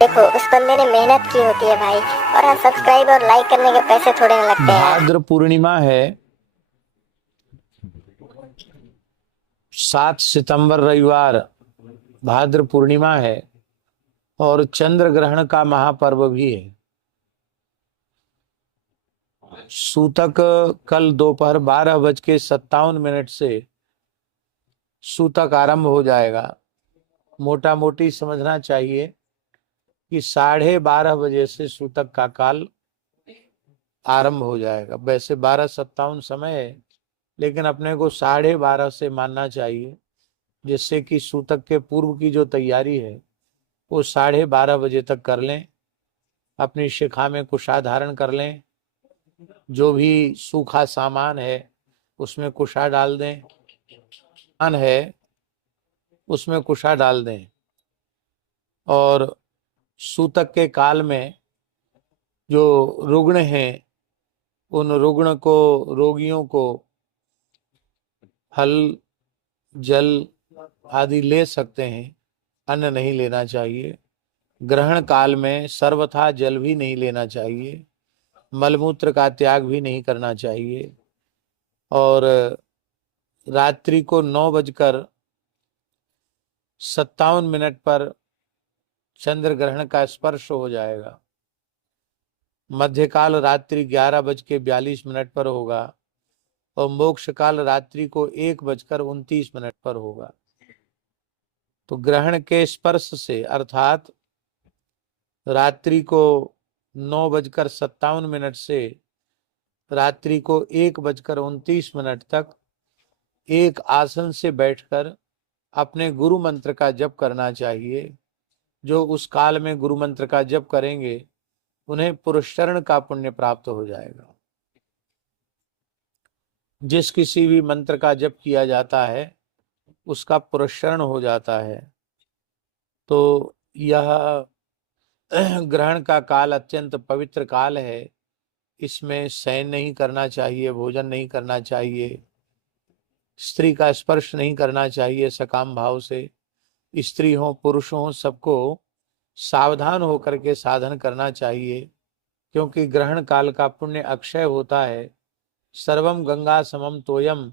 देखो उस बंदे ने मेहनत की होती है भाई। और हाँ, सब्सक्राइब और लाइक करने के पैसे थोड़े ना लगते हैं यार। भाद्र पूर्णिमा है। 7 सितंबर रविवार भाद्र पूर्णिमा है और चंद्र ग्रहण का महापर्व भी है। सूतक कल दोपहर 12:57 से सूतक आरंभ हो जाएगा। मोटा मोटी समझना चाहिए कि 12:30 से सूतक का काल आरंभ हो जाएगा। वैसे 12:57 समय है, लेकिन अपने को 12:30 से मानना चाहिए, जिससे कि सूतक के पूर्व की जो तैयारी है वो 12:30 तक कर लें। अपनी शिखा में कुशा धारण कर लें। जो भी सूखा सामान है उसमें कुशा डाल दें। सामान है उसमें कुशा डाल दें। और सूतक के काल में जो रुग्ण हैं उन रुग्ण को, रोगियों को फल जल आदि ले सकते हैं, अन्न नहीं लेना चाहिए। ग्रहण काल में सर्वथा जल भी नहीं लेना चाहिए, मलमूत्र का त्याग भी नहीं करना चाहिए। और रात्रि को 9:57 पर चंद्र ग्रहण का स्पर्श हो जाएगा। मध्यकाल रात्रि 11:42 पर होगा और मोक्ष काल रात्रि को 1:29 पर होगा। तो ग्रहण के स्पर्श से अर्थात रात्रि को 9:57 से रात्रि को 1:29 तक एक आसन से बैठकर अपने गुरु मंत्र का जप करना चाहिए। जो उस काल में गुरु मंत्र का जप करेंगे उन्हें पुरस्चरण का पुण्य प्राप्त हो जाएगा। जिस किसी भी मंत्र का जप किया जाता है उसका पुरस्चरण हो जाता है। तो यह ग्रहण का काल अत्यंत पवित्र काल है। इसमें शयन नहीं करना चाहिए, भोजन नहीं करना चाहिए, स्त्री का स्पर्श नहीं करना चाहिए सकाम भाव से। स्त्री हो पुरुष हो सबको सावधान होकर के साधन करना चाहिए, क्योंकि ग्रहण काल का पुण्य अक्षय होता है। सर्वम गंगा समम तोयम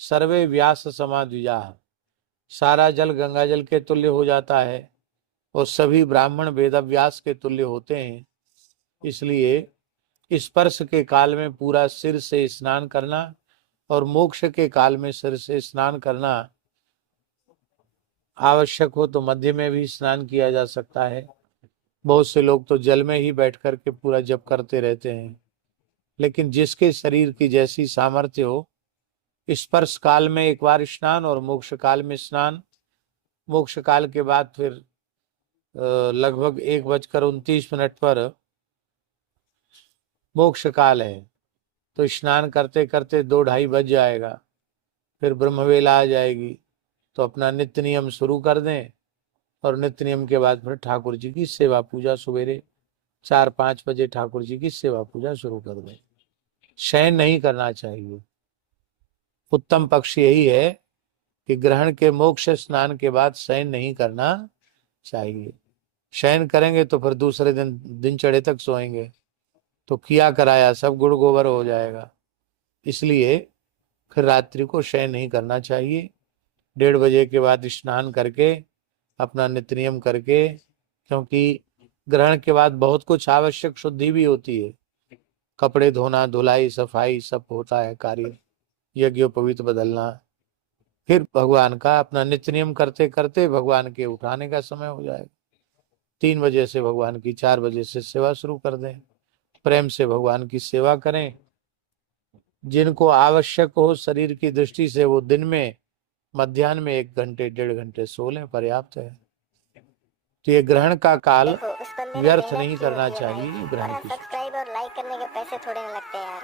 सर्वे व्यास समाद्विजा। सारा जल गंगा जल के तुल्य हो जाता है और सभी ब्राह्मण वेदव्यास के तुल्य होते हैं। इसलिए स्पर्श के काल में पूरा सिर से स्नान करना और मोक्ष के काल में सिर से स्नान करना, आवश्यक हो तो मध्य में भी स्नान किया जा सकता है। बहुत से लोग तो जल में ही बैठ करके पूरा जप करते रहते हैं। लेकिन जिसके शरीर की जैसी सामर्थ्य हो, स्पर्श काल में एक बार स्नान और मोक्ष काल में स्नान। मोक्ष काल के बाद फिर लगभग 1:29 पर मोक्ष काल है। तो स्नान करते करते 2-2:30 बज जाएगा। फिर ब्रह्मवेला आ जाएगी, तो अपना नित्य नियम शुरू कर दें और नित्य नियम के बाद फिर ठाकुर जी की सेवा पूजा सवेरे 4-5 बजे ठाकुर जी की सेवा पूजा शुरू कर दें। शयन नहीं करना चाहिए। उत्तम पक्ष यही है कि ग्रहण के मोक्ष स्नान के बाद शयन नहीं करना चाहिए। शयन करेंगे तो फिर दूसरे दिन दिनचर्या तक सोएंगे तो किया कराया सब गुड़ गोबर हो जाएगा। इसलिए फिर रात्रि को शयन नहीं करना चाहिए। 1:30 के बाद स्नान करके अपना नित्य नियम करके, क्योंकि ग्रहण के बाद बहुत कुछ आवश्यक शुद्धि भी होती है। कपड़े धोना, धुलाई, सफाई सब होता है कार्य, यज्ञोपवीत बदलना। फिर भगवान का अपना नित्य नियम करते करते भगवान के उठाने का समय हो जाएगा। 3 बजे से भगवान की 4 बजे से सेवा शुरू कर दें। प्रेम से भगवान की सेवा करें। जिनको आवश्यक हो शरीर की दृष्टि से वो दिन में मध्याह्न में 1 घंटे 1.5 घंटे सो लें, पर्याप्त है। तो ये ग्रहण का काल देखो उस बंदे ने व्यर्थ मेहनत नहीं की करना होती है भाई। चाहिए और ग्रहण हाँ, की। सब्सक्राइब और लाइक करने के पैसे थोड़े ना लगते हैं यार।